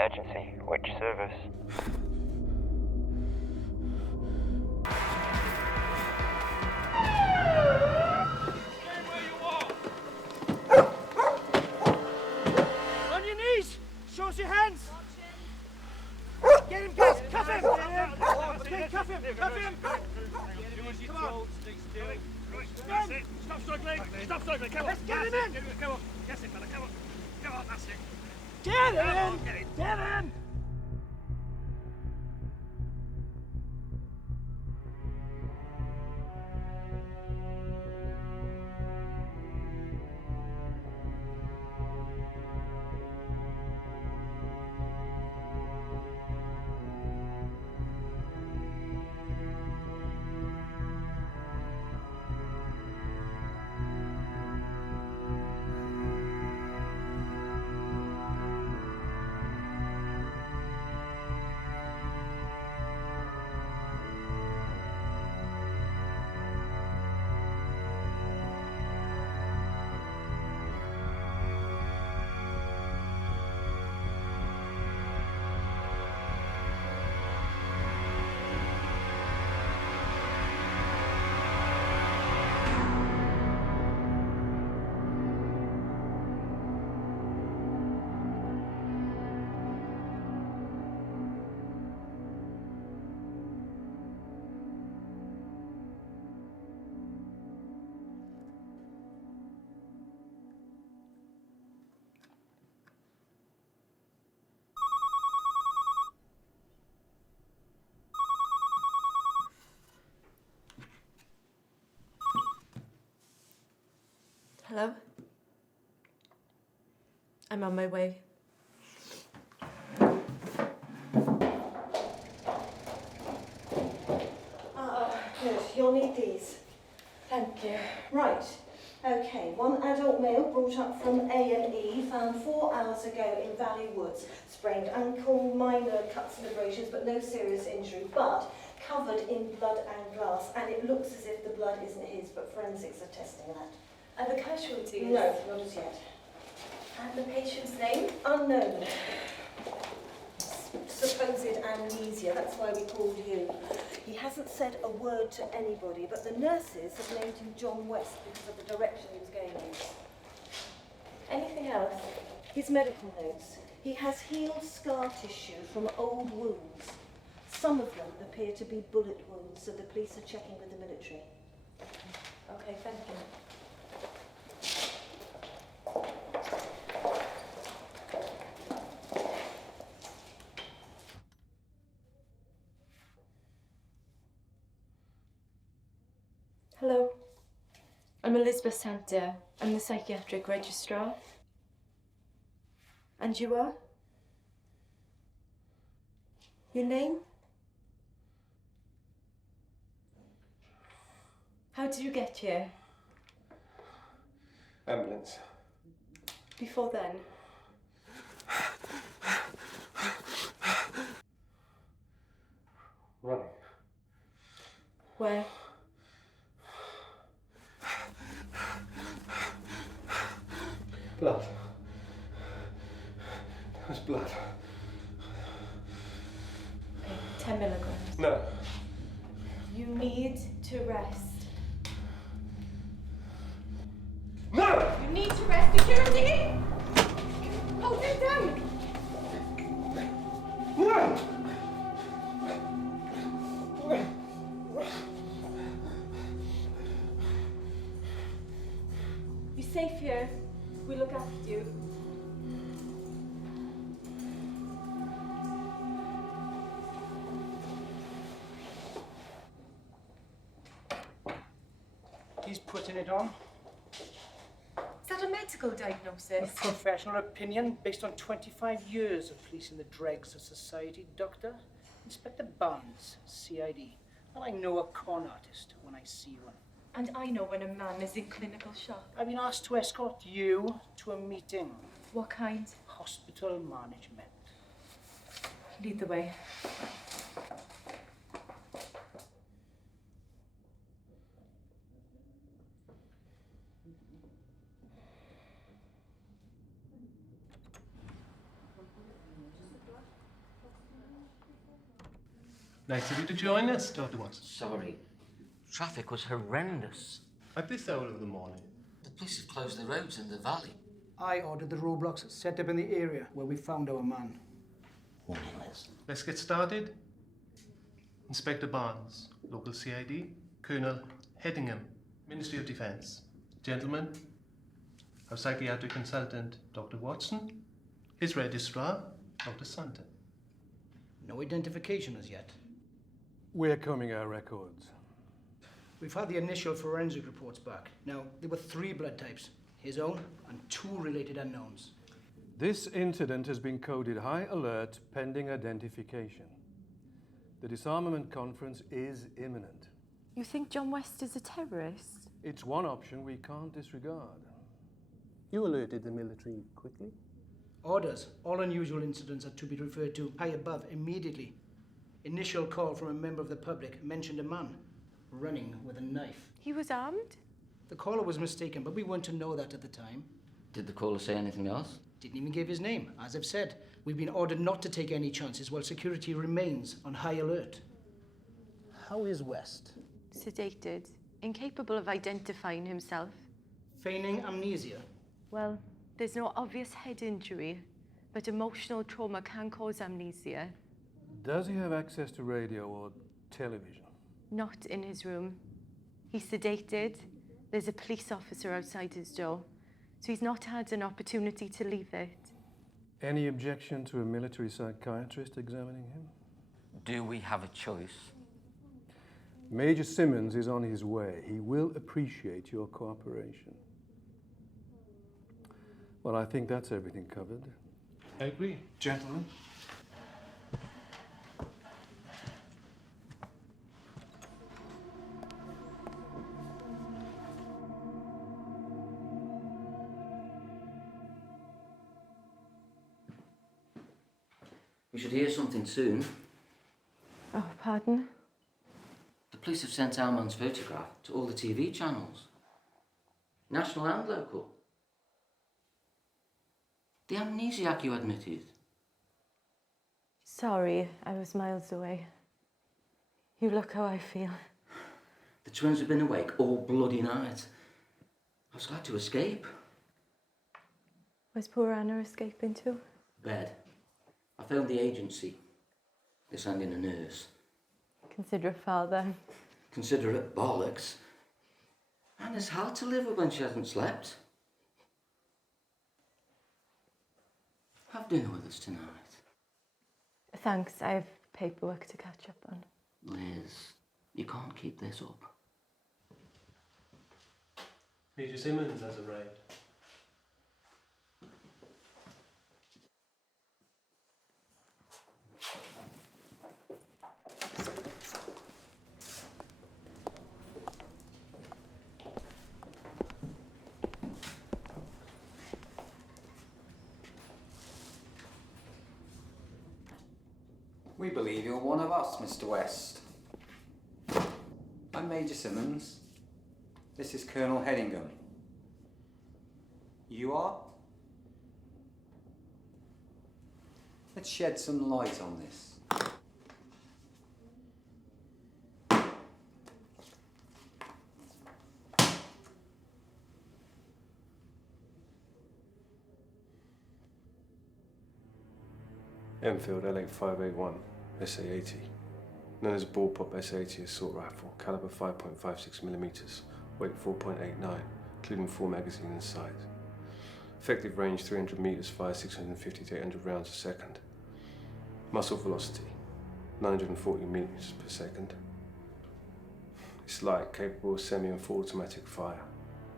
Emergency. Which service? On your knees! Show us your hands! Get him, guys! Cuff him! Okay, cuff him! Cuff him! Come on! Stand! Stop struggling! Stop struggling! Come on! Let's get him in! Come on! Yes, it, fella! Come on! Come on, that's it! Get in! Get in! Hello? I'm on my way. Good. You'll need these. Thank you. Right. Okay. One adult male brought up from A&E, found 4 hours ago in Valley Woods. Sprained ankle, minor cuts and abrasions, but no serious injury. But covered in blood and glass, and it looks as if the blood isn't his, but forensics are testing that. Are the casualties? No, not as yet. And the patient's name? Unknown. Supposed amnesia, that's why we called you. He hasn't said a word to anybody, but the nurses have named him John West because of the direction he was going in. Anything else? His medical notes. He has healed scar tissue from old wounds. Some of them appear to be bullet wounds, so the police are checking with the military. Okay, thank you. Hello. I'm Elizabeth Santer. I'm the psychiatric registrar. And you are? Your name? How did you get here? Ambulance. Before then? Running. Where? Blood. There's blood. Okay, 10 milligrams. No. You need to rest. No! You need to rest. Security! Hold him down! No! You're safe here. We look after you. He's putting it on. Is that a medical A diagnosis? professional opinion based on 25 years of policing the dregs of society, Doctor. Inspector Barnes, CID. And I know a con artist when I see one. And I know when a man is in clinical shock. I've been asked to escort you to a meeting. What kind? Hospital management. Lead the way. Nice of you to join us, Dr. Watson. Sorry. Traffic was horrendous. At this hour of the morning. The police have closed the roads in the valley. I ordered the roadblocks set up in the area where we found our man. Let's get started. Inspector Barnes, local CID. Colonel Headingham, Ministry of Defence. Gentlemen, our psychiatric consultant, Dr. Watson. His registrar, Dr. Sutton. No identification as yet. We're combing our records. We've had the initial forensic reports back. Now, there were 3 blood types, his own and 2 related unknowns. This incident has been coded high alert pending identification. The disarmament conference is imminent. You think John West is a terrorist? It's one option we can't disregard. You alerted the military quickly? Orders. All unusual incidents are to be referred to high above immediately. Initial call from a member of the public mentioned a man running with a knife. He was armed? The caller was mistaken, but we weren't to know that at the time. Did the caller say anything else? Didn't even give his name. As I've said, we've been ordered not to take any chances while security remains on high alert. How is West? Sedated, incapable of identifying himself. Feigning amnesia. Well, there's no obvious head injury, but emotional trauma can cause amnesia. Does he have access to radio or television? Not in his room. He's sedated. There's a police officer outside his door, so he's not had an opportunity to leave it. Any objection to a military psychiatrist examining him? Do we have a choice? Major Simmons is on his way. He will appreciate your cooperation. Well, I think that's everything covered. I agree. Gentlemen. We should hear something soon. Oh, pardon? The police have sent our man's photograph to all the TV channels. National and local. The amnesiac you admitted. Sorry, I was miles away. You look how I feel. The twins have been awake all bloody night. I was glad to escape. Where's poor Anna escaping to? Bed. I phoned the agency. They're sending a nurse. Consider a father. Consider it bollocks. Anna's hard to live with when she hasn't slept. Have dinner with us tonight. Thanks, I have paperwork to catch up on. Liz, you can't keep this up. Major Simmons has arrived. We believe you're one of us, Mr. West. I'm Major Simmons. This is Colonel Headingham. You are? Let's shed some light on this. Enfield L8581, SA-80. Known as Bullpup SA-80 assault rifle, caliber 5.56mm, weight 4.89, including 4 magazines inside. Effective range 300 meters, fire 650 to 800 rounds a second. Muzzle velocity 940 meters per second. It's light, capable of semi and full automatic fire.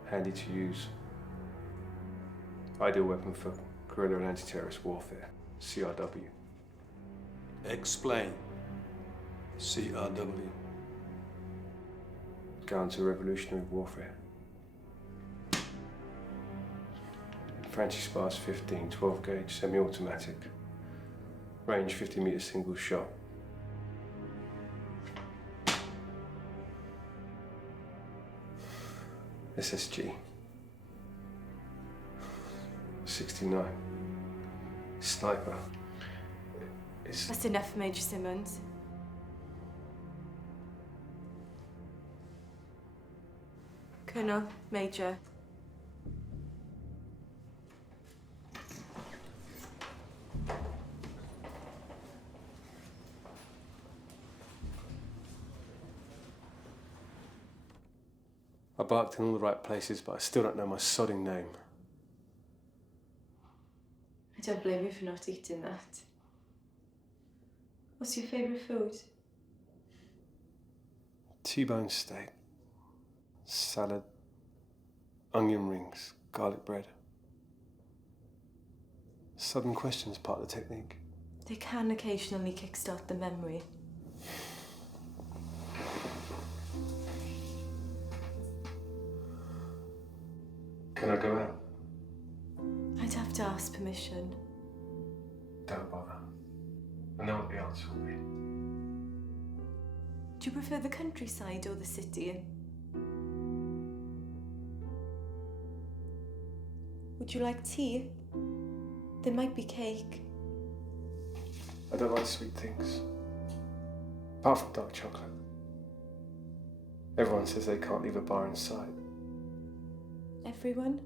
Handy to use. Ideal weapon for guerrilla and anti-terrorist warfare. CRW. Explain. CRW. Counter-revolutionary warfare. Francis Spars 15, 12 gauge, semi-automatic. Range 50 meters, single shot. SSG. 69. Sniper. That's enough, Major Simmons. Colonel, Major. I barked in all the right places, but I still don't know my sodding name. I don't blame you for not eating that. What's your favourite food? T-bone steak, salad, onion rings, garlic bread. Sudden questions part of the technique. They can occasionally kickstart the memory. Can I go out? I'd have to ask permission. Don't bother. I know what the answer will be. Do you prefer the countryside or the city? Would you like tea? There might be cake. I don't like sweet things. Apart from dark chocolate. Everyone says they can't leave a bar in sight. Everyone?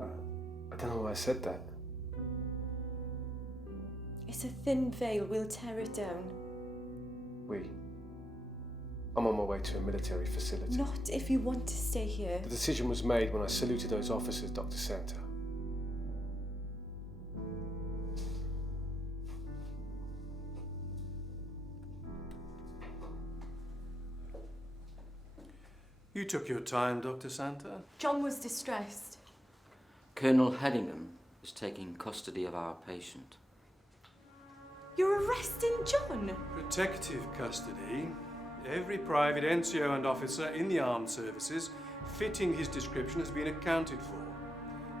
I don't know why I said that. It's a thin veil. We'll tear it down. I'm on my way to a military facility. Not if you want to stay here. The decision was made when I saluted those officers, Dr. Santa. You took your time, Dr. Santa. John was distressed. Colonel Hedingham is taking custody of our patient. You're arresting John? Protective custody. Every private, NCO and officer in the armed services fitting his description has been accounted for,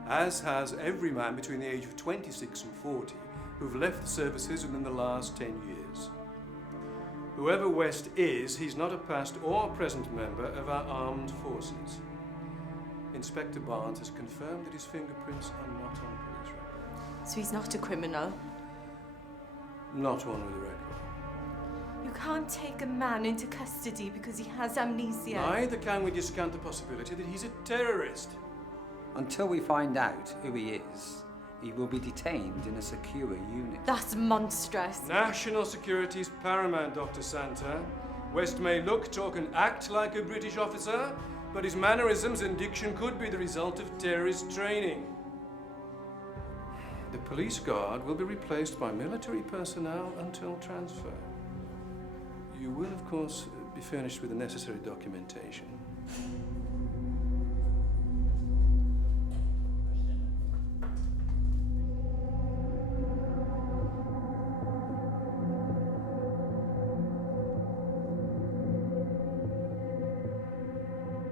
as has every man between the age of 26 and 40 who've left the services within the last 10 years. Whoever West is, he's not a past or present member of our armed forces. Inspector Barnes has confirmed that his fingerprints are not on police record. So he's not a criminal? Not one with a record. You can't take a man into custody because he has amnesia. Neither can we discount the possibility that he's a terrorist. Until we find out who he is, he will be detained in a secure unit. That's monstrous. National security is paramount, Dr. Santa. West may look, talk and act like a British officer, but his mannerisms and diction could be the result of terrorist training. The police guard will be replaced by military personnel until transfer. You will, of course, be furnished with the necessary documentation.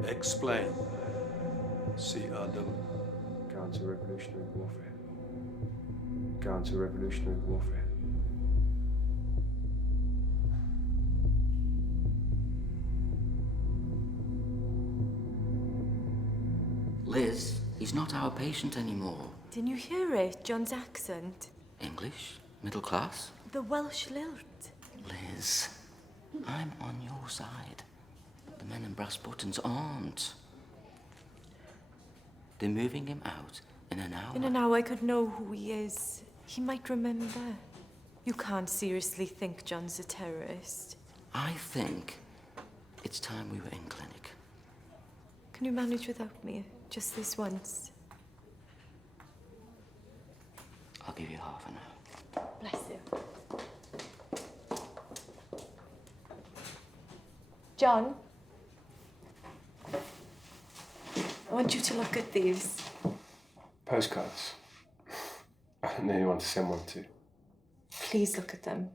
Explain. CRW. Counter-revolutionary warfare. Counter-revolutionary warfare. Liz, he's not our patient anymore. Didn't you hear it? John's accent. English? Middle class? The Welsh lilt. Liz, I'm on your side. The men in brass buttons aren't. They're moving him out in an hour. In an hour I could know who he is. He might remember. You can't seriously think John's a terrorist. I think it's time we were in clinic. Can you manage without me? Just this once. I'll give you half an hour. Bless you. John? I want you to look at these. Postcards. I don't know anyone to send one to. Please look at them.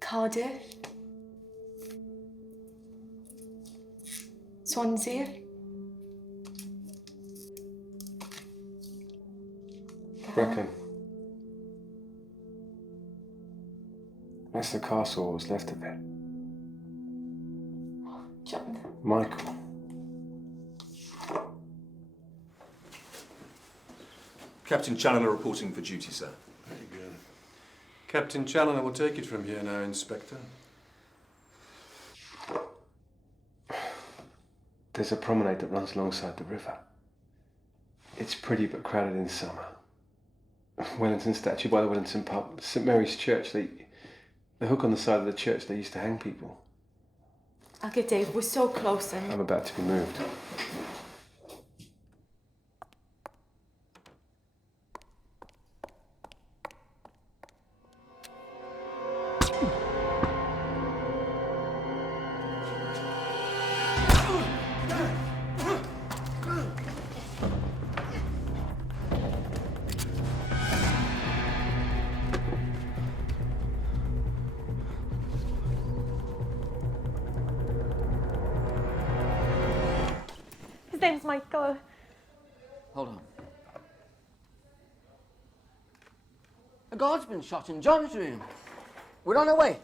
Cardiff. Swansea. Brecon. That's the castle, what was left of it. John. Michael. Captain Challoner reporting for duty, sir. Very good. Captain Challoner will take it from here now, Inspector. There's a promenade that runs alongside the river. It's pretty but crowded in summer. Wellington statue by the Wellington pub, St Mary's Church, the hook on the side of the church they used to hang people. Okay, Dave, we're so close and... I'm about to be moved. His name's Michael. Hold on. A guard's been shot in John's room. We're on our way.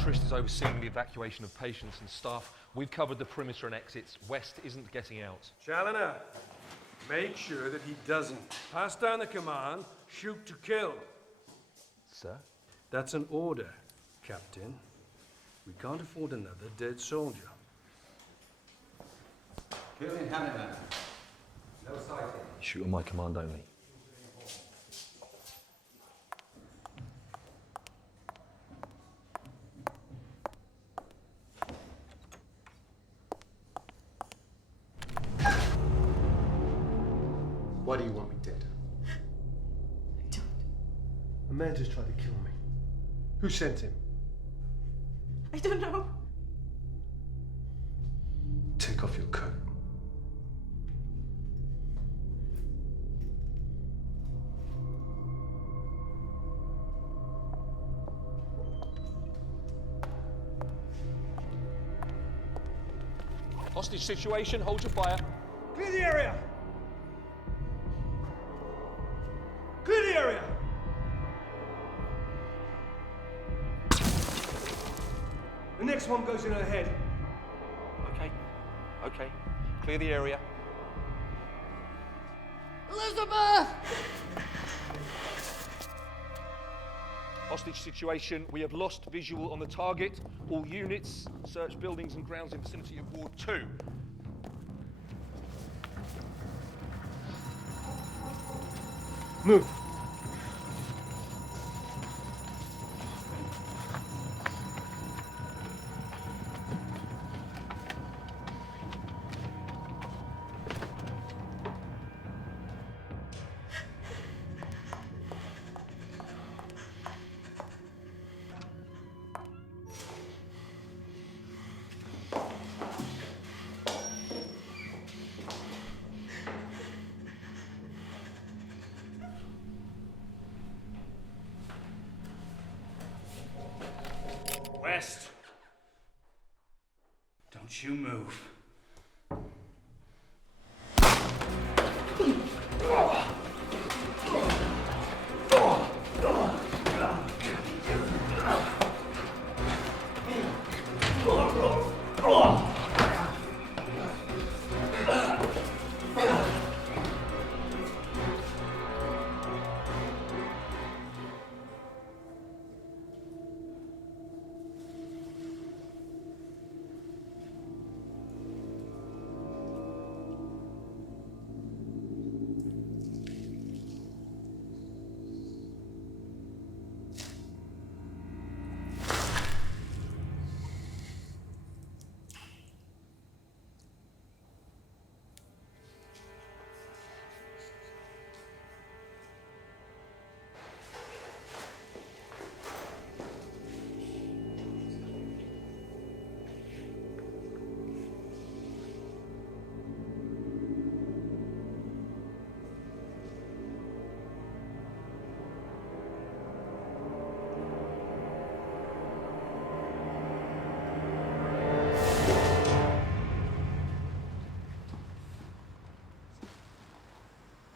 Trist is overseeing the evacuation of patients and staff. We've covered the perimeter and exits. West isn't getting out. Challoner, make sure that he doesn't. Pass down the command, shoot to kill. Sir? That's an order, Captain. We can't afford another dead soldier. Kill in Hammerman. No sighting. Shoot on my command only. Why do you want me dead? I don't. A man just tried to kill me. Who sent him? I don't know. Take off your coat. Hostage situation, hold your fire. Clear the area! Clear the area! The next one goes in ahead. Okay. Clear the area. Elizabeth! Hostage situation, we have lost visual on the target. All units, search buildings and grounds in vicinity of Ward 2. Move. West. Don't you move.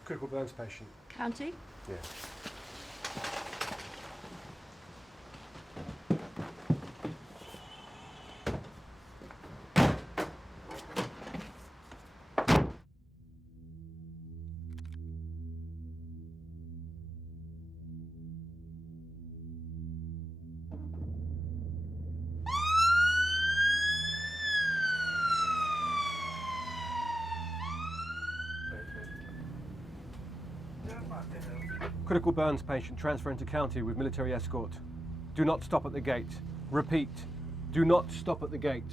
Critical burns patient. County? Yeah. Critical burns patient transferring to county with military escort. Do not stop at the gate. Repeat, do not stop at the gate.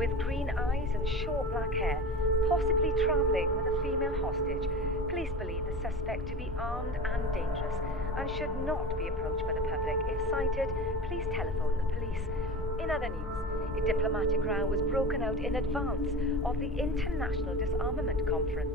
with green eyes and short black hair, possibly travelling with a female hostage. Police believe the suspect to be armed and dangerous and should not be approached by the public. If sighted, please telephone the police. In other news, a diplomatic row was broken out in advance of the International Disarmament Conference.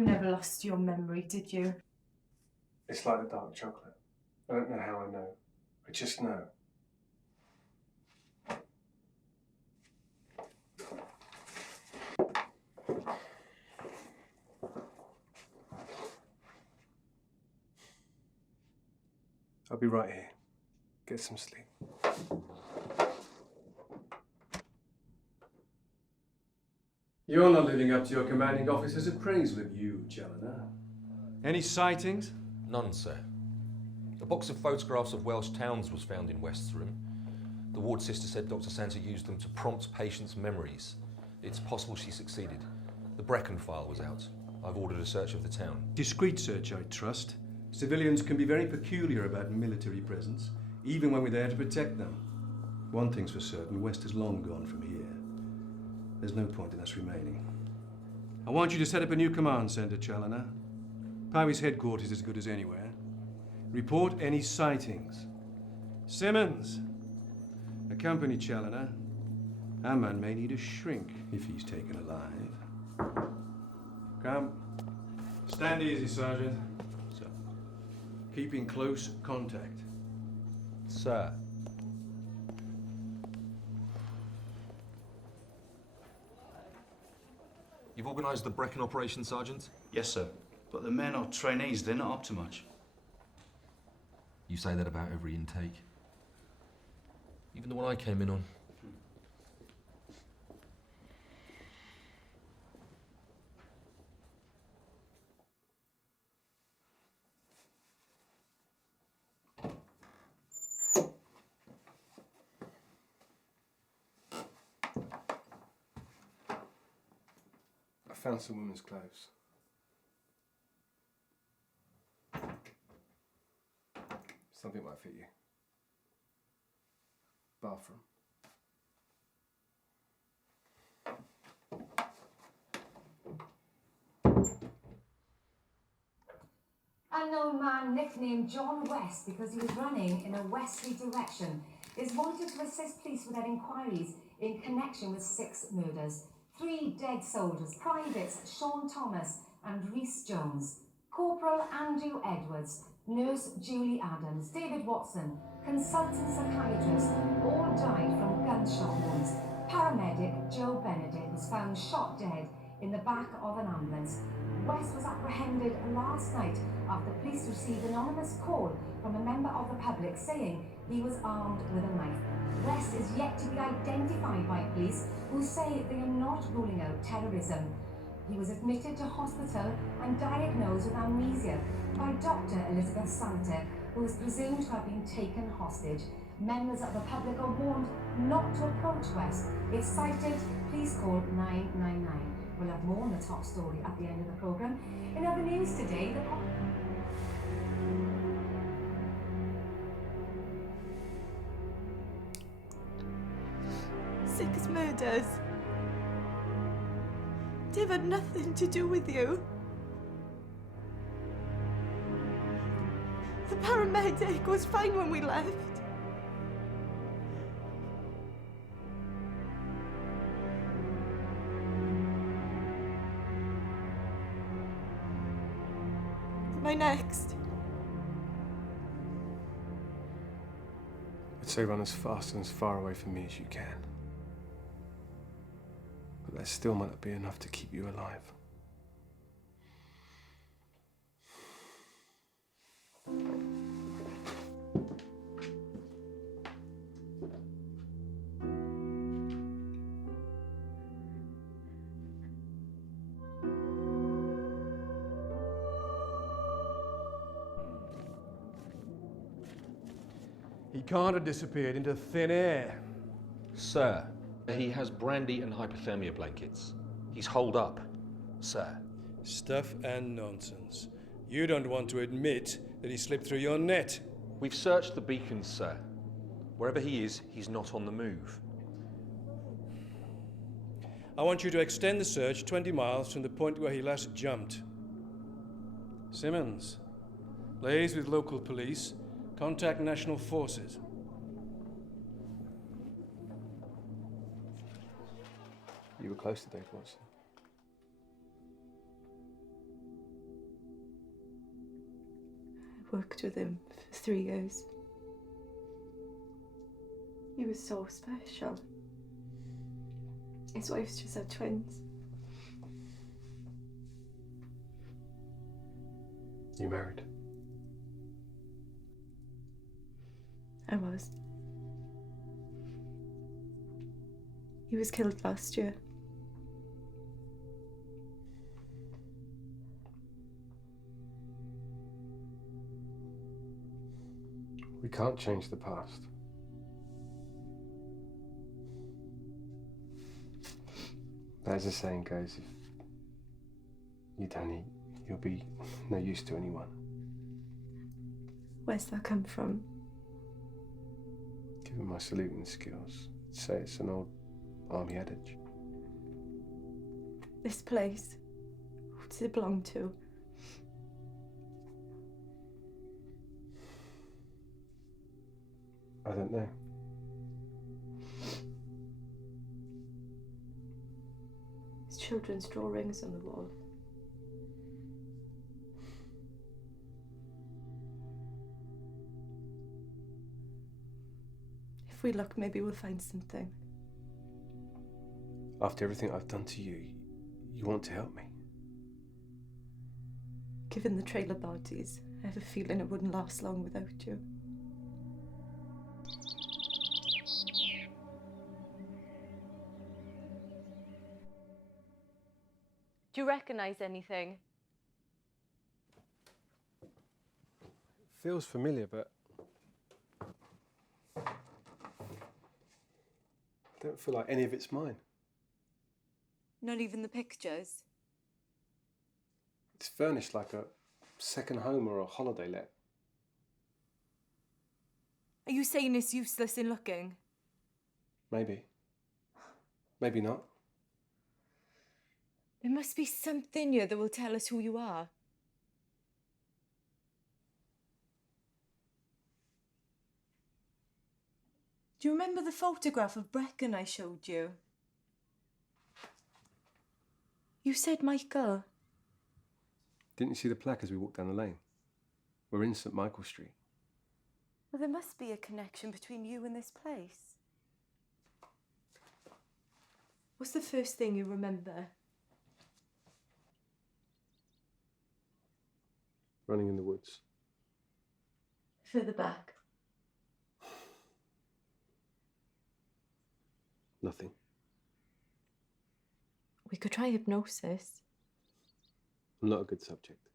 You never lost your memory, did you? It's like the dark chocolate. I don't know how I know. I just know. I'll be right here. Get some sleep. You're not living up to your commanding officer's appraisal of you, Challoner. Any sightings? None, sir. A box of photographs of Welsh towns was found in West's room. The ward sister said Dr. Santa used them to prompt patients' memories. It's possible she succeeded. The Brecon file was out. I've ordered a search of the town. Discreet search, I trust. Civilians can be very peculiar about military presence, even when we're there to protect them. One thing's for certain, West is long gone from here. There's no point in us remaining. I want you to set up a new command centre, Challoner. Powys headquarters is as good as anywhere. Report any sightings. Simmons, accompany Challoner. Our man may need a shrink if he's taken alive. Come. Stand easy, Sergeant. Sir. Keep in close contact. Sir. You've organised the Brecon operation, Sergeant? Yes, sir. But the men are trainees, they're not up to much. You say that about every intake. Even the one I came in on. I found some women's clothes. Something might fit you. Bathroom. Unknown man nicknamed John West because he was running in a westerly direction is wanted to assist police with their inquiries in connection with 6 murders. 3 dead soldiers, privates Sean Thomas and Rhys Jones, Corporal Andrew Edwards, Nurse Julie Adams, David Watson, consultant psychiatrist, all died from gunshot wounds. Paramedic Joe Benedict was found shot dead in the back of an ambulance. West was apprehended last night after police received an anonymous call from a member of the public saying he was armed with a knife. West is yet to be identified by police, who say they are not ruling out terrorism. He was admitted to hospital and diagnosed with amnesia by Dr. Elizabeth Santa, who is presumed to have been taken hostage. Members of the public are warned not to approach West. If sighted, please call 999. We'll have more on the top story at the end of the programme. In other news today, the... 6 murders. They've had nothing to do with you. The paramedic was fine when we left. Am I next? I'd say run as fast and as far away from me as you can. But that still might not be enough to keep you alive. He can't have disappeared into thin air. Sir, he has brandy and hypothermia blankets. He's holed up, sir. Stuff and nonsense. You don't want to admit that he slipped through your net. We've searched the beacons, sir. Wherever he is, he's not on the move. I want you to extend the search 20 miles from the point where he last jumped. Simmons, liaise with local police. Contact national forces. You were close to Dave Watson. Worked with him for 3 years. He was so special. His wife's just had twins. You married? I was. He was killed last year. We can't change the past. But as the saying goes, if you don't eat, you'll be no use to anyone. Where's that come from? Given my saluting skills, I'd say it's an old army adage. This place. Who does it belong to? I don't know. There's children's drawings on the wall. If we look, maybe we'll find something. After everything I've done to you, you want to help me? Given the trailer bodies, I have a feeling it wouldn't last long without you. Do you recognise anything? Feels familiar, but I don't feel like any of it's mine. Not even the pictures? It's furnished like a second home or a holiday let. Are you saying it's useless in looking? Maybe. Maybe not. There must be something here that will tell us who you are. Do you remember the photograph of Brecon I showed you? You said Michael. Didn't you see the plaque as we walked down the lane? We're in St. Michael Street. Well, there must be a connection between you and this place. What's the first thing you remember? Running in the woods. Further back. Nothing. We could try hypnosis. I'm not a good subject.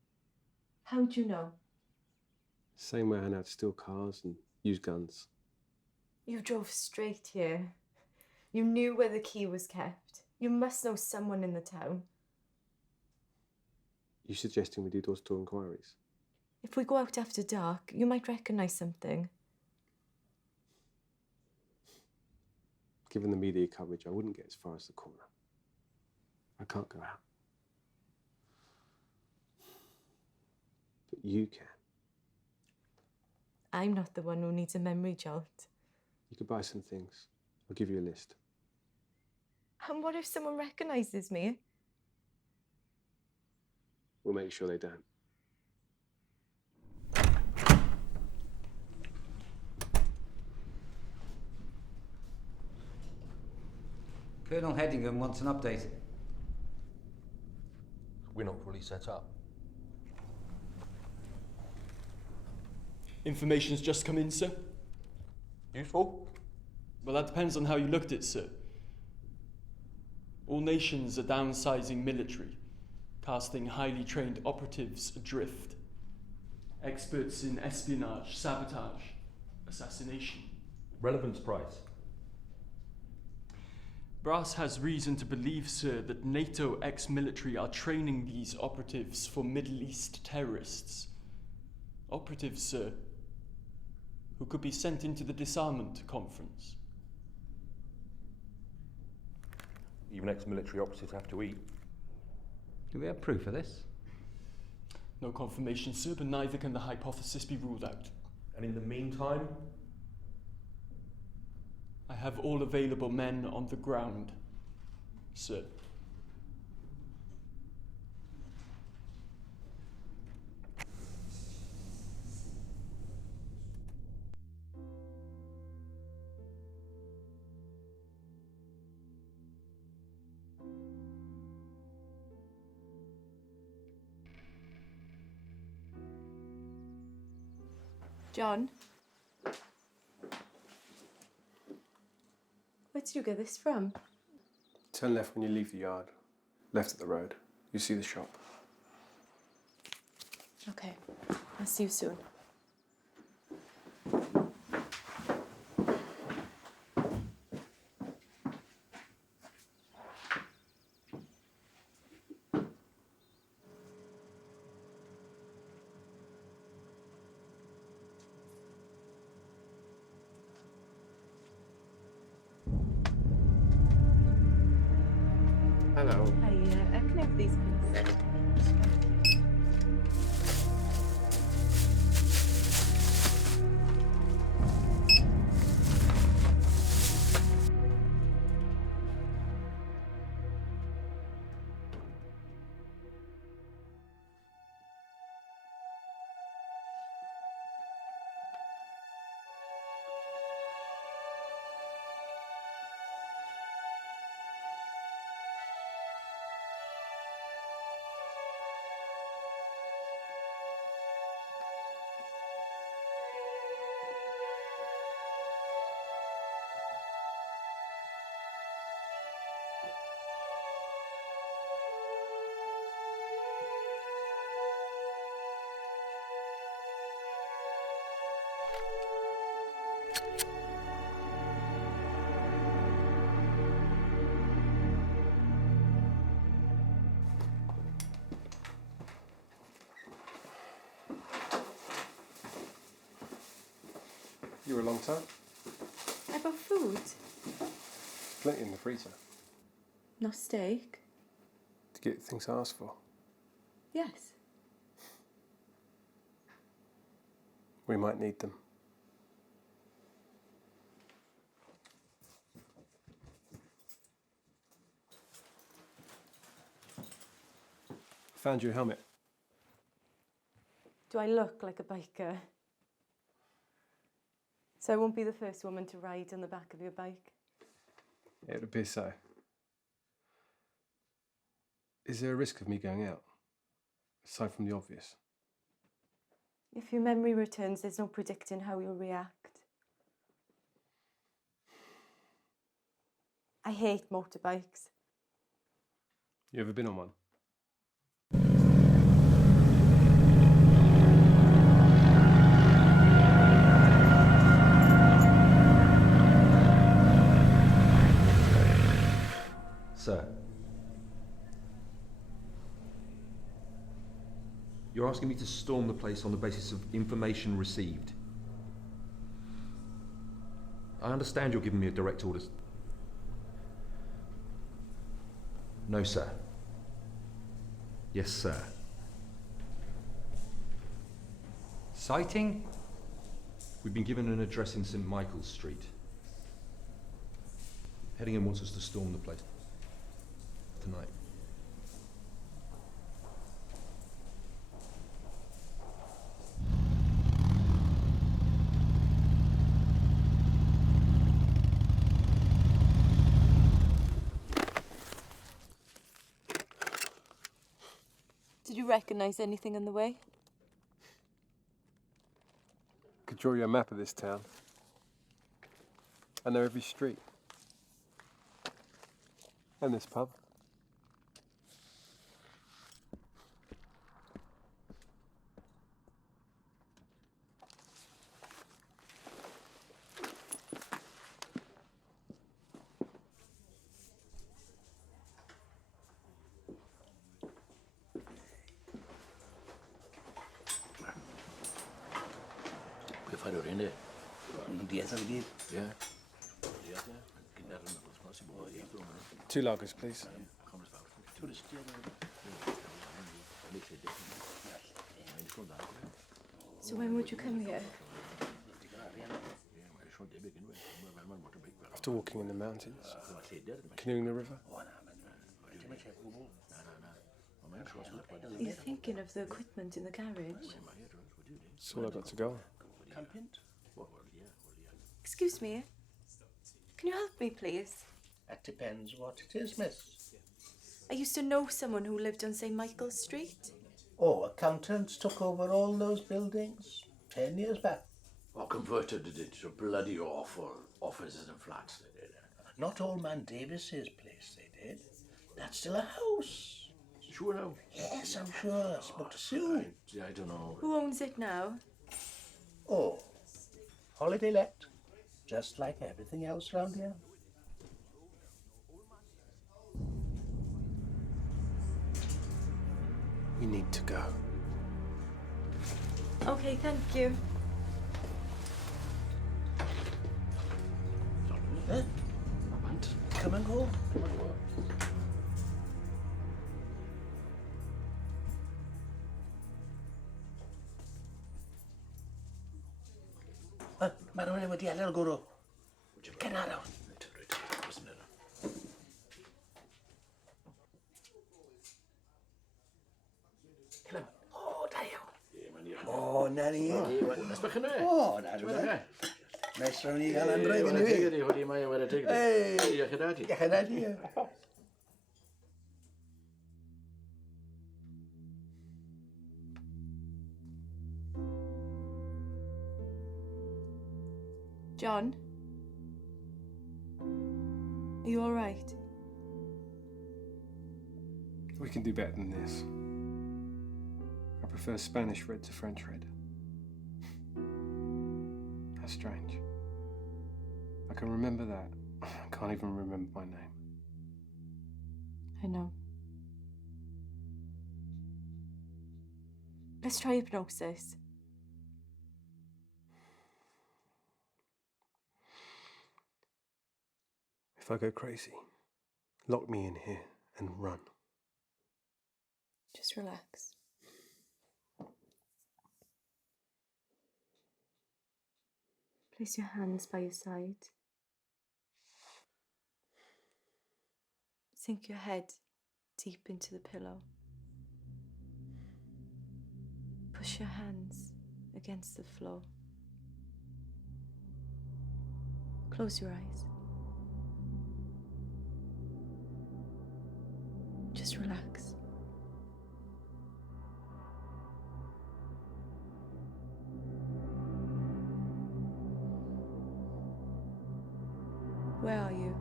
How do you know? Same way I know how to steal cars and use guns. You drove straight here. You knew where the key was kept. You must know someone in the town. You suggesting we do door-to-door inquiries? If we go out after dark, you might recognise something. Given the media coverage, I wouldn't get as far as the corner. I can't go out. But you can. I'm not the one who needs a memory jolt. You could buy some things. I'll give you a list. And what if someone recognises me? We'll make sure they don't. Colonel Headingham wants an update. We're not fully set up. Information's just come in, sir. Useful? Well, that depends on how you looked at it, sir. All nations are downsizing military, casting highly trained operatives adrift. Experts in espionage, sabotage, assassination. Relevance price. Brass has reason to believe, sir, that NATO ex-military are training these operatives for Middle East terrorists. Operatives, sir, who could be sent into the disarmament conference. Even ex-military operatives have to eat. Do we have proof of this? No confirmation, sir, but neither can the hypothesis be ruled out. And in the meantime? I have all available men on the ground, sir. John? Where did you get this from? Turn left when you leave the yard. Left at the road. You see the shop. Okay, I'll see you soon. Hello. Hi, can I have these, please? You were a long time? I bought food. Plenty in the freezer. No steak. To get things I asked for. Yes. We might need them. Found your helmet. Do I look like a biker? So I won't be the first woman to ride on the back of your bike? It would appear so. Is there a risk of me going out? Aside from the obvious. If your memory returns, there's no predicting how you'll react. I hate motorbikes. You ever been on one? Sir, you're asking me to storm the place on the basis of information received. I understand you're giving me a direct order. No, sir. Yes, sir. Sighting? We've been given an address in St. Michael's Street. Headingham wants us to storm the place tonight. Did you recognise anything on the way? Could draw you a map of this town. I know every street. And this pub. Yeah. 2 lagers, please. So when would you come here? After walking in the mountains, canoeing the river. Are you thinking of the equipment in the garage? That's all I got to go on. Excuse me. Can you help me, please? That depends what it is, miss. I used to know someone who lived on St. Michael's Street. Oh, accountants took over all those buildings 10 years back. Or converted it into bloody awful offices and flats, they did. Not all man Davis's place, they did. That's still a house. Sure now? Yes, I'm sure. I spoke to Sue. I don't know. Who owns it now? Oh, holiday let. Just like everything else round here. We need to go. Okay, thank you. Eh? Come and go. Come and go. Maron wedi alel gwrw. Gen araw. O, da iawn. O, na ni. Nes bych yna? O, na rhywbeth. Nes rawn ni gael androedd yn fi. Hwdi mae wedi tig. Ei, diolch yn adi. Diolch yn adi. John? Are you all right? We can do better than this. I prefer Spanish red to French red. How strange. I can remember that. I can't even remember my name. I know. Let's try hypnosis. If I go crazy, lock me in here and run. Just relax. Place your hands by your side. Sink your head deep into the pillow. Push your hands against the floor. Close your eyes. Just relax. Where are you?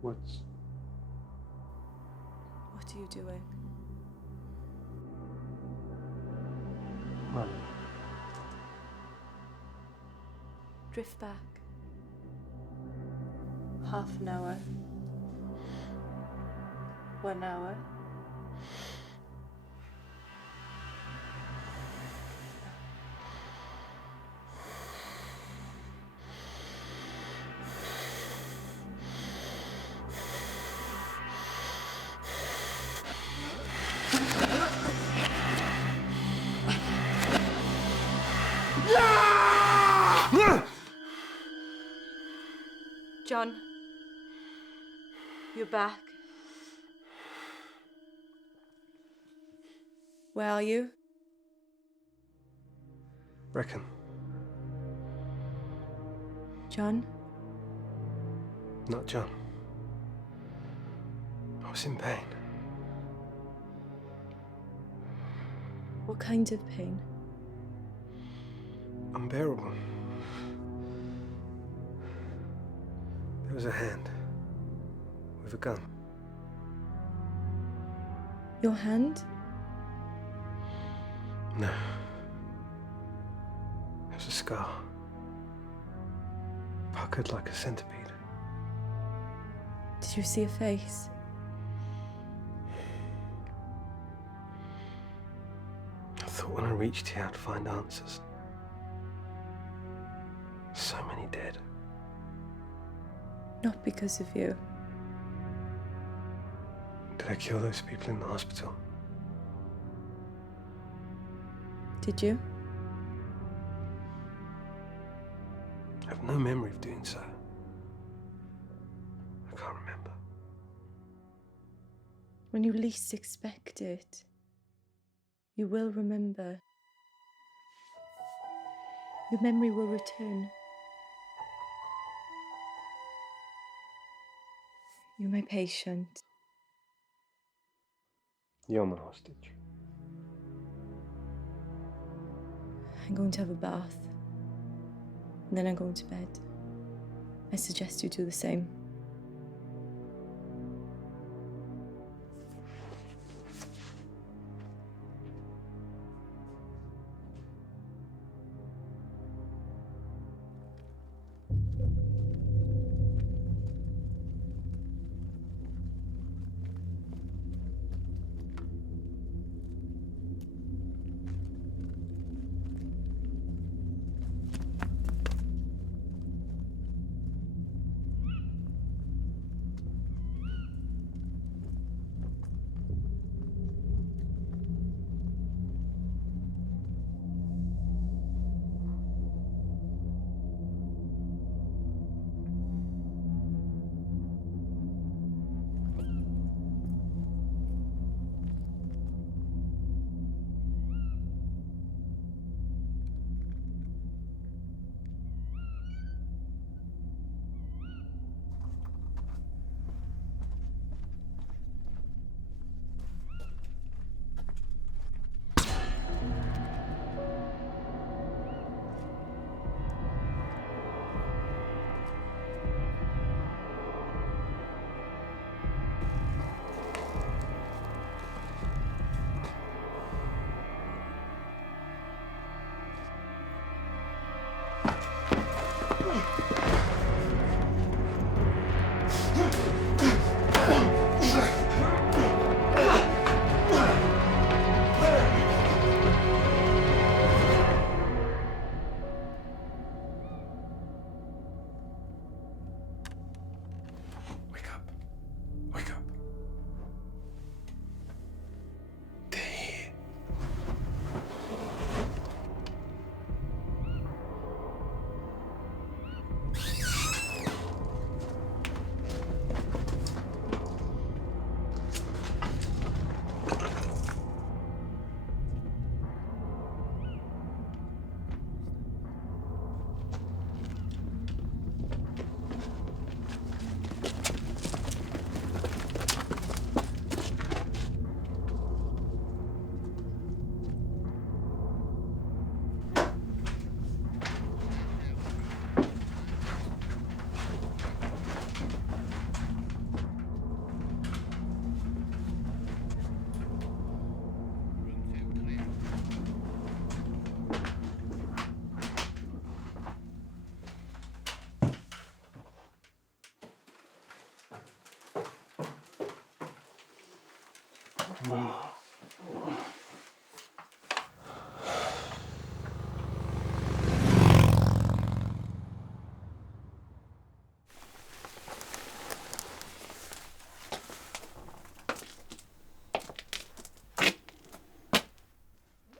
What are you doing? Running. Drift back. Half an hour. 1 hour. John, you're back. Where are you? Brecon. John? Not John. I was in pain. What kind of pain? Unbearable. There was a hand with a gun. Your hand? No. There was a scar. Puckered like a centipede. Did you see a face? I thought when I reached here I'd find answers. So many dead. Not because of you. Did I kill those people in the hospital? Did you? I have no memory of doing so. I can't remember. When you least expect it, you will remember. Your memory will return. You're my patient. You're my hostage. I'm going to have a bath. And then I'm going to bed. I suggest you do the same.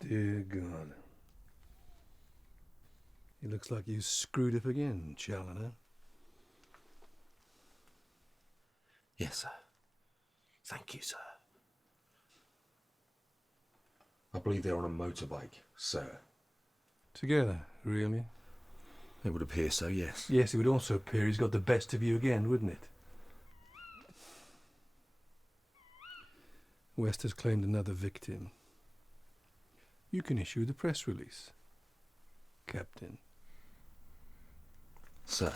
Dear God. It looks like you screwed up again, Challoner. Yes, sir. Thank you, sir. I believe they're on a motorbike, sir. Together, really? It would appear so, yes. Yes, it would also appear he's got the best of you again, wouldn't it? West has claimed another victim. You can issue the press release, Captain. Sir.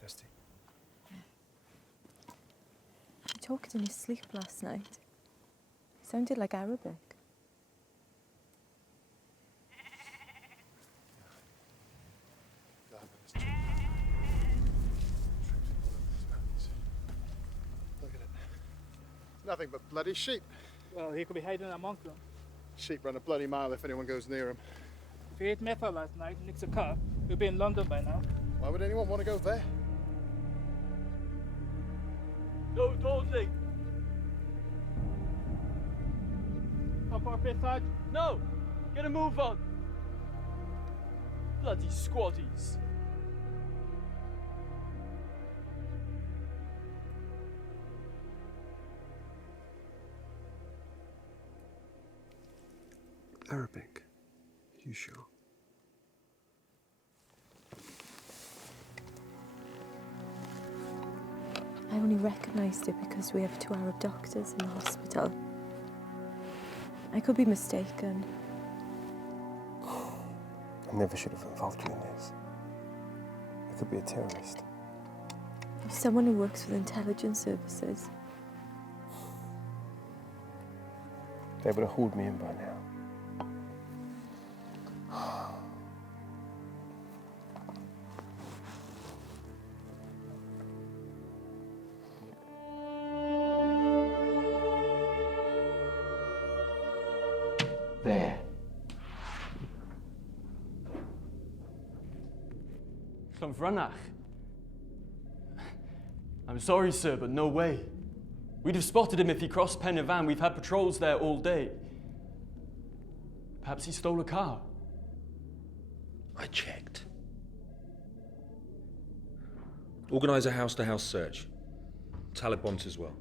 Thirsty. He talked in his sleep last night. It sounded like Arabic. Nothing but bloody sheep. Well, he could be hiding amongst them. Sheep run a bloody mile if anyone goes near him. If he ate method last night and nicked a car, he'll be in London by now. Why would anyone want to go there? No dawdling. Top our fifth Sarge. No! Get a move on! Bloody squaddies. Arabic. You sure? I only recognised it because we have 2 Arab doctors in the hospital. I could be mistaken. I never should have involved you in this. You could be a terrorist. I'm someone who works with intelligence services. They would have hauled me in by now. There. Vranach. I'm sorry, sir, but no way. We'd have spotted him if he crossed Pen y Fan. We've had patrols there all day. Perhaps he stole a car. I checked. Organise a house-to-house search. Talibont as well.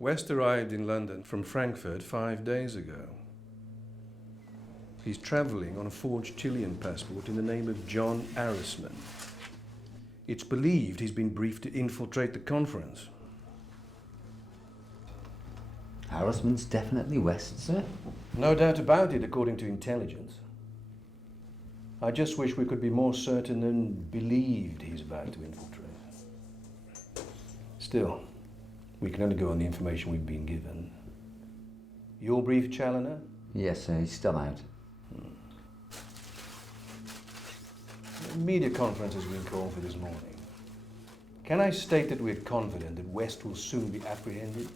West arrived in London from Frankfurt 5 days ago. He's travelling on a forged Chilean passport in the name of John Arrisman. It's believed he's been briefed to infiltrate the conference. Arrisman's definitely West, sir? No doubt about it, according to intelligence. I just wish we could be more certain than believed he's about to infiltrate. Still, we can only go on the information we've been given. Your brief, Challoner? Yes, sir, he's still out. A media conference has been called for this morning. Can I state that we're confident that West will soon be apprehended?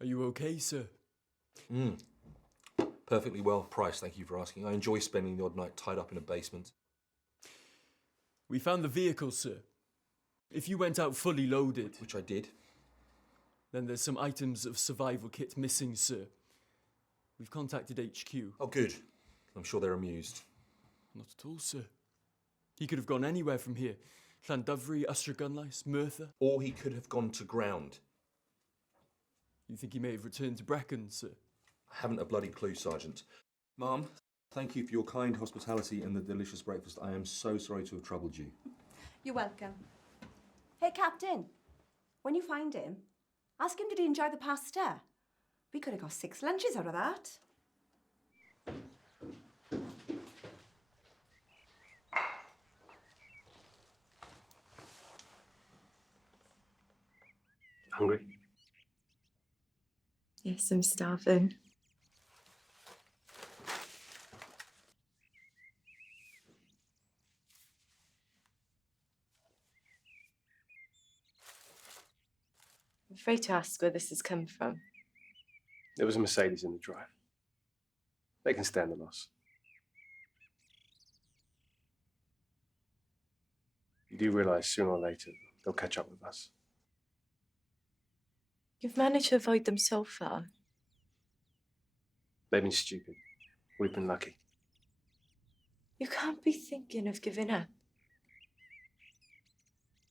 Are you okay, sir? Perfectly well priced, thank you for asking. I enjoy spending the odd night tied up in a basement. We found the vehicle, sir. If you went out fully loaded... Which I did. Then there's some items of survival kit missing, sir. We've contacted HQ. Oh, good. I'm sure they're amused. Not at all, sir. He could have gone anywhere from here. Llanddyfri, Ystrad, Merthyr. Or he could have gone to ground. You think he may have returned to Brecon, sir? I haven't a bloody clue, Sergeant. Ma'am, thank you for your kind hospitality and the delicious breakfast. I am so sorry to have troubled you. You're welcome. Hey, Captain, when you find him, ask him did he enjoy the pasta? We could have got 6 lunches out of that. Hungry? Yes, I'm starving. I'm afraid to ask where this has come from. There was a Mercedes in the drive. They can stand the loss. You do realise sooner or later they'll catch up with us. You've managed to avoid them so far. They've been stupid. We've been lucky. You can't be thinking of giving up.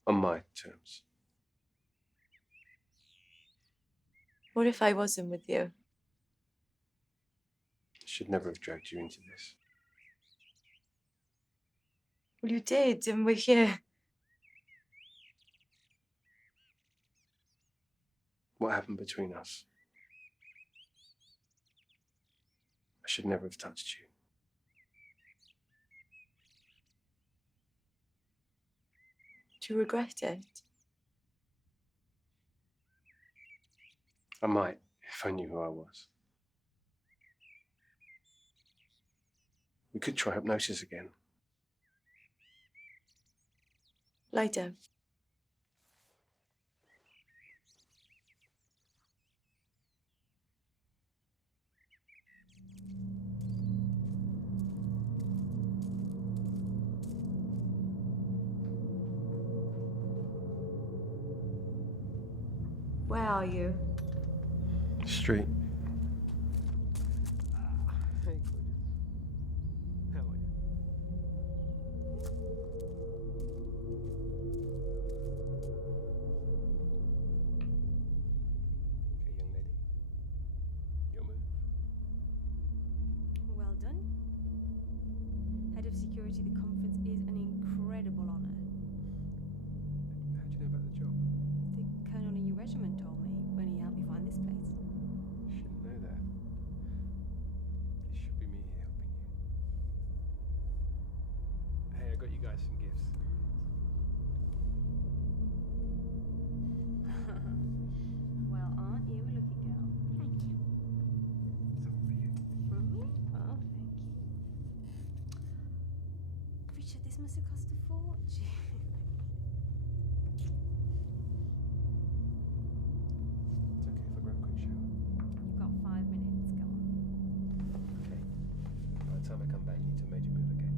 On my terms. What if I wasn't with you? I should never have dragged you into this. Well, you did, and we're here. What happened between us? I should never have touched you. Do you regret it? I might, if I knew who I was. We could try hypnosis again. Lie down. Where are you? Street. Well done. Head of security, the conference is an incredible honour. How do you know about the job? The colonel in your regiment told me when he helped me find this place. Shouldn't know that. It should be me here helping you. Hey, I got you guys some gifts. Well, aren't you a lucky girl? Thank you. From me? Oh, thank you. Richard, this must have cost a fortune. It's okay if I grab a quick shower. You've got 5 minutes, go on. Okay. By the time I come back, you need to have made your move, okay?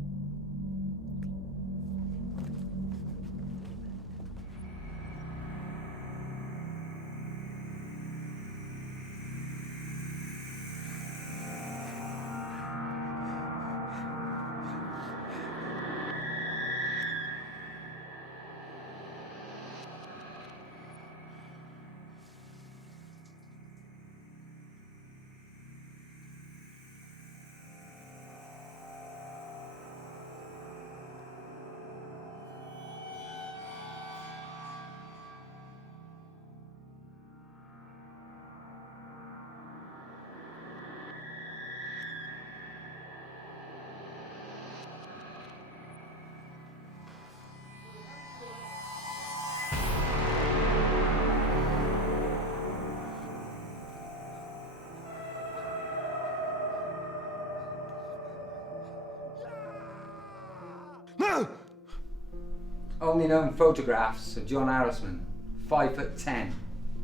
Only known photographs of John Harrisman, 5'10",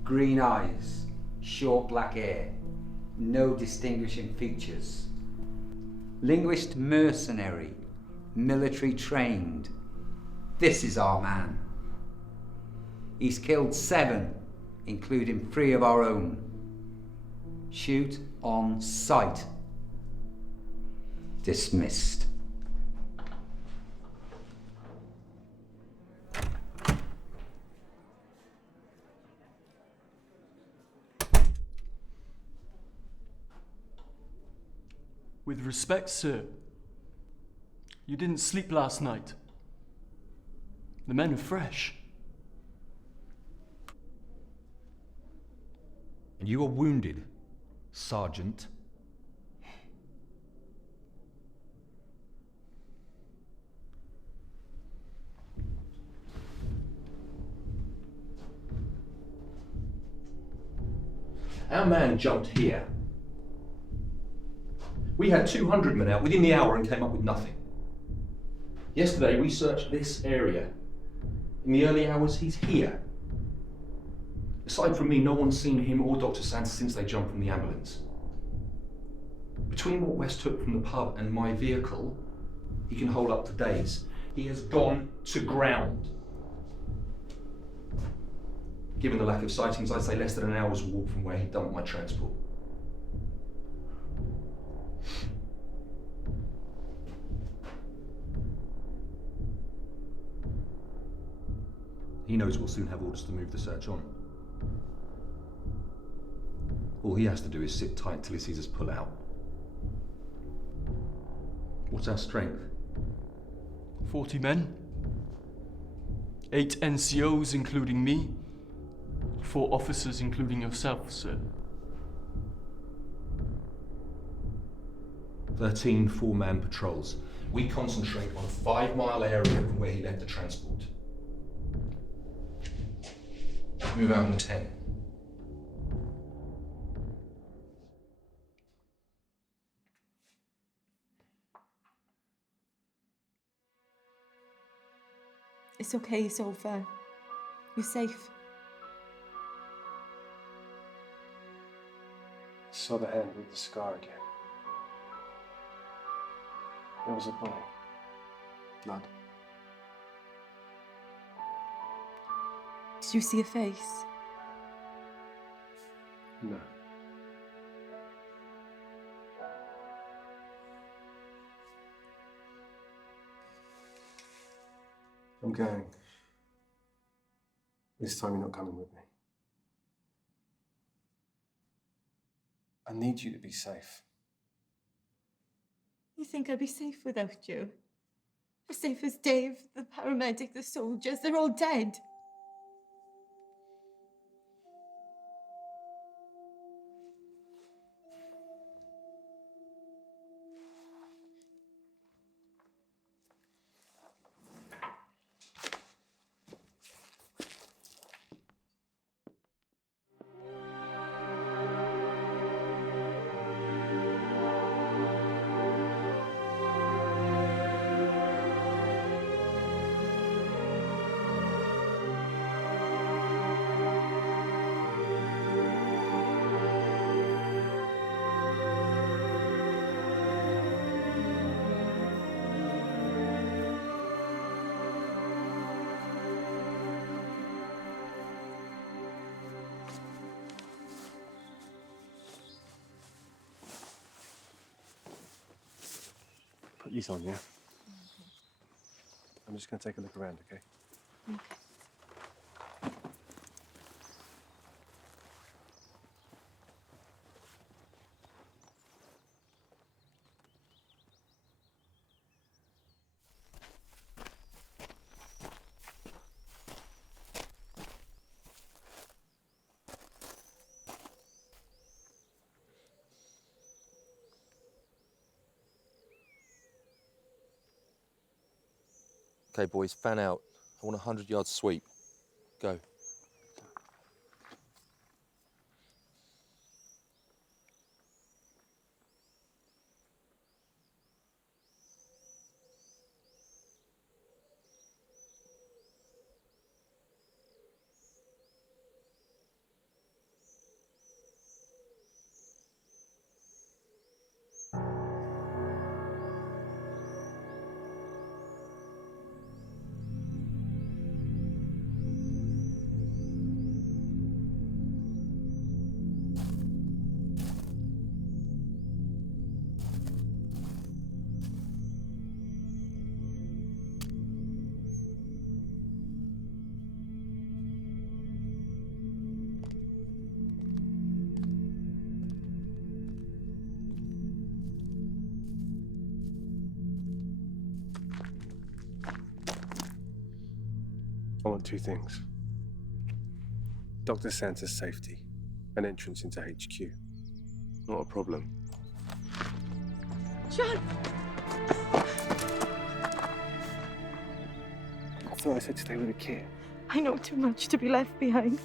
green eyes, short black hair, no distinguishing features. Linguist mercenary, military trained. This is our man. He's killed 7, including 3 of our own. Shoot on sight. Dismissed. With respect, sir, you didn't sleep last night. The men are fresh. And you are wounded, Sergeant. Our man jumped here. We had 200 men out within the hour and came up with nothing. Yesterday we searched this area. In the early hours, he's here. Aside from me, no one's seen him or Dr. Sands since they jumped from the ambulance. Between what West took from the pub and my vehicle, he can hold up to days. He has gone to ground. Given the lack of sightings, I'd say less than an hour's walk from where he dumped my transport. He knows we'll soon have orders to move the search on. All he has to do is sit tight till he sees us pull out. What's our strength? 40 men. 8 NCOs, including me. 4 officers, including yourself, sir. 13 4-man patrols. We concentrate on a 5-mile area from where he left the transport. Move out in 10. It's okay, it's over. You're safe. I saw the hand with the scar again. There was a bullet. Blood. Did you see a face? No. I'm going. This time you're not coming with me. I need you to be safe. You think I'd be safe without you? As safe as Dave, the paramedic, the soldiers, they're all dead. Put these on, yeah? I'm just going to take a look around, okay? Okay, boys, fan out. I want a 100-yard sweep. Go. I want two things. Dr. Santa's safety and entrance into HQ. Not a problem. John! I thought I said stay with the kid. I know too much to be left behind.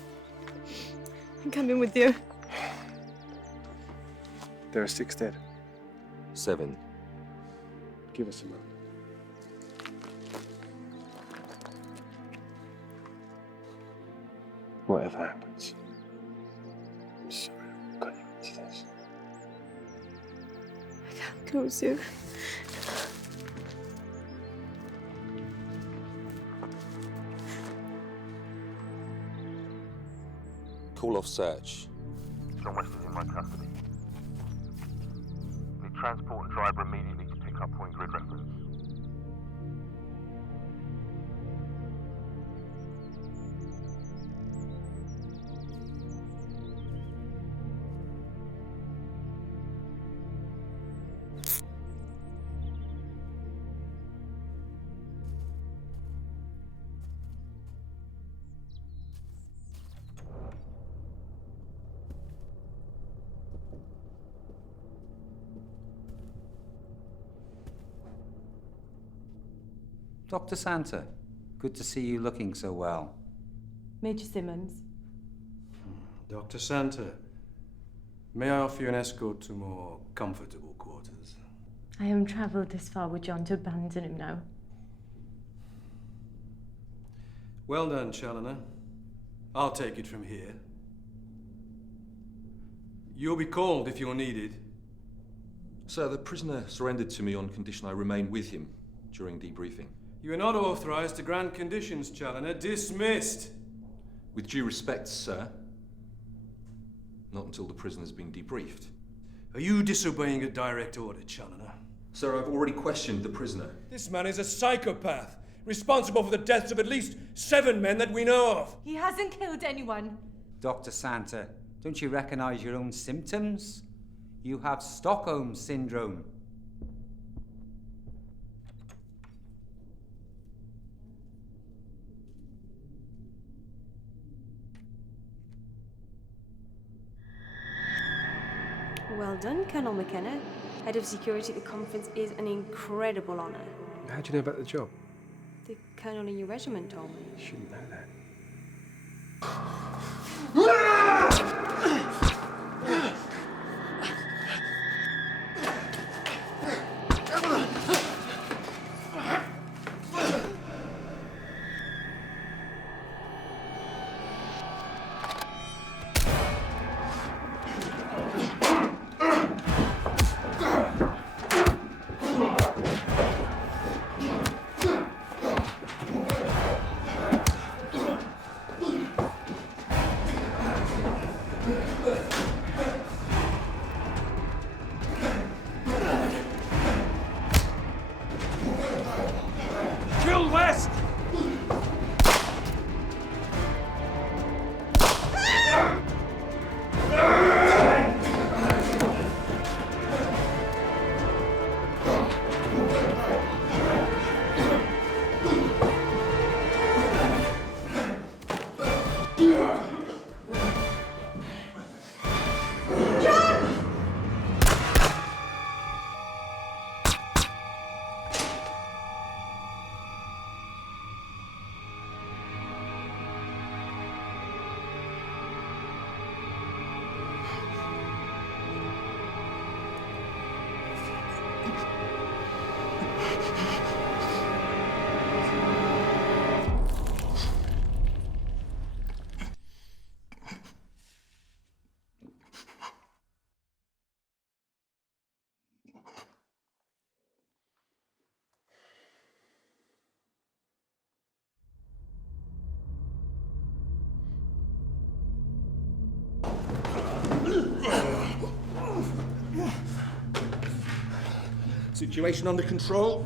I'm coming with you. There are 6 dead. 7. Give us a moment. Whatever happens, I'm sorry I got you into this. I can't go, Sue. Call off search. John West is in my custody. Need transport and driver immediately to pick up point grid reference. Dr. Santa, good to see you looking so well. Major Simmons. Dr. Santa, may I offer you an escort to more comfortable quarters? I haven't travelled this far with John to abandon him now. Well done, Challoner. I'll take it from here. You'll be called if you're needed. Sir, the prisoner surrendered to me on condition I remain with him during debriefing. You are not authorized to grant conditions, Challoner. Dismissed. With due respect, sir. Not until the prisoner's been debriefed. Are you disobeying a direct order, Challoner? Sir, I've already questioned the prisoner. This man is a psychopath, responsible for the deaths of at least 7 men that we know of. He hasn't killed anyone. Dr. Santa, don't you recognise your own symptoms? You have Stockholm Syndrome. Well done, Colonel McKenna. Head of security at the conference is an incredible honour. How do you know about the job? The colonel in your regiment told me. You shouldn't know that. Kill West! Situation under control.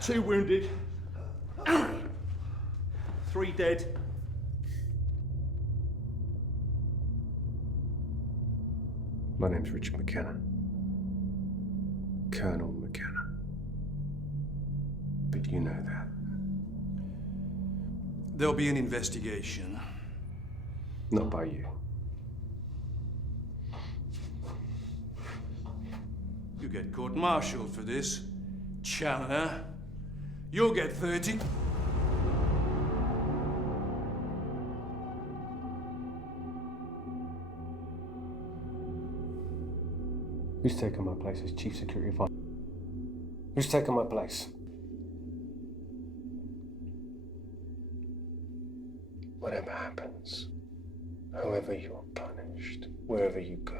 2 wounded. 3 dead. My name's Richard McKenna. Colonel McKenna. But you know that. There'll be an investigation. Not by you. You get court-martialed for this, Challoner. You'll get 30. Who's taken my place as Chief Security Officer? Who's taken my place? Whatever happens, however you're punished, wherever you go,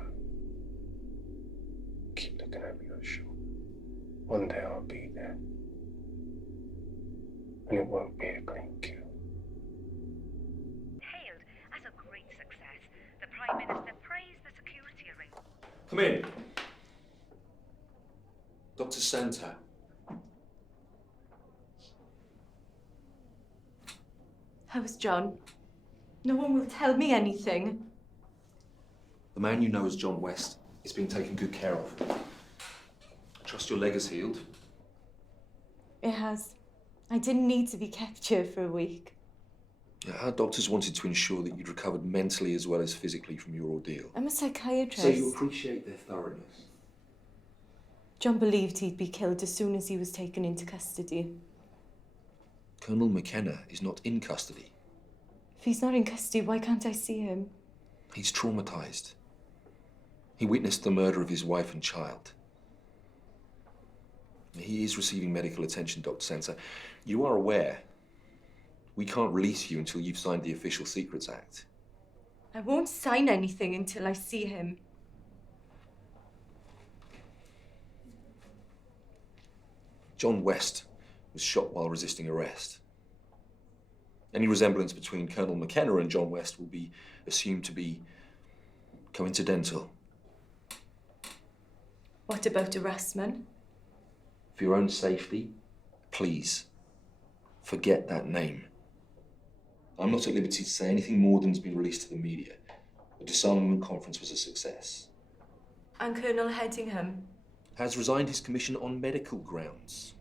keep looking over your shoulder. One day I'll be there. And it won't be a clean kill. Hailed as a great success, the Prime Minister praised the security arrangements. Come in. Dr. Santa. How's John? No one will tell me anything. The man you know as John West is being taken good care of. I trust your leg has healed. It has. I didn't need to be kept here for a week. Yeah, our doctors wanted to ensure that you'd recovered mentally as well as physically from your ordeal. I'm a psychiatrist. So you appreciate their thoroughness. John believed he'd be killed as soon as he was taken into custody. Colonel McKenna is not in custody. If he's not in custody, why can't I see him? He's traumatized. He witnessed the murder of his wife and child. He is receiving medical attention, Dr. Santa. You are aware we can't release you until you've signed the Official Secrets Act. I won't sign anything until I see him. John West was shot while resisting arrest. Any resemblance between Colonel McKenna and John West will be assumed to be coincidental. What about arrestment? For your own safety, please, forget that name. I'm not at liberty to say anything more than has been released to the media. The disarmament conference was a success. And Colonel Headingham? Has resigned his commission on medical grounds.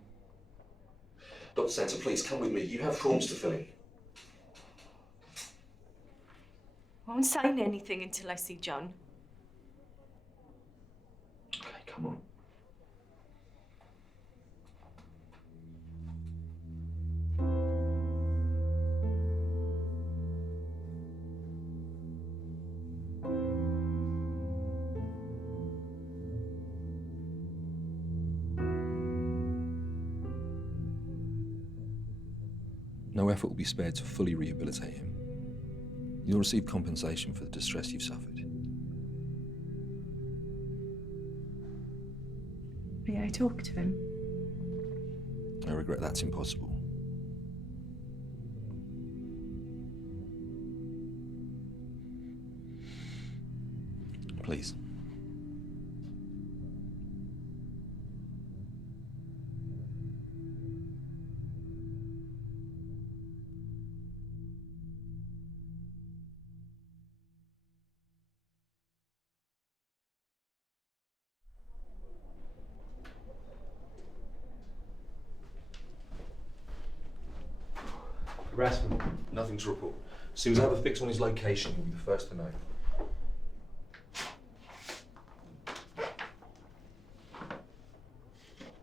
Dr. Santa, please come with me. You have forms to fill in. Won't sign anything until I see John. Okay, come on. No effort will be spared to fully rehabilitate him. You'll receive compensation for the distress you've suffered. May I talk to him? I regret that's impossible. Please. Harassment. Nothing to report. As soon as I have a fix on his location, you'll be the first to know.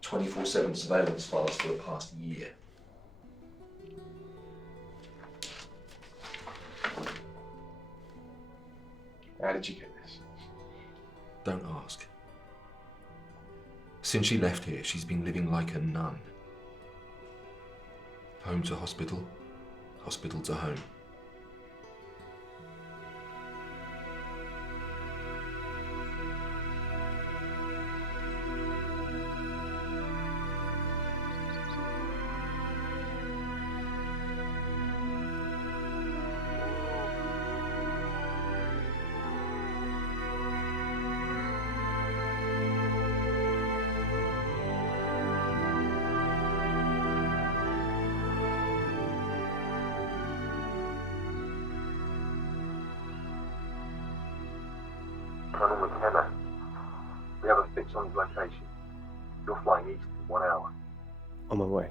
"24/7 surveillance files for the past year. How did you get this? Don't ask. Since she left here, she's been living like a nun. Home to hospital, hospital to home. Colonel McKenna, we have a fix on his location. You're flying east in 1 hour. On my way.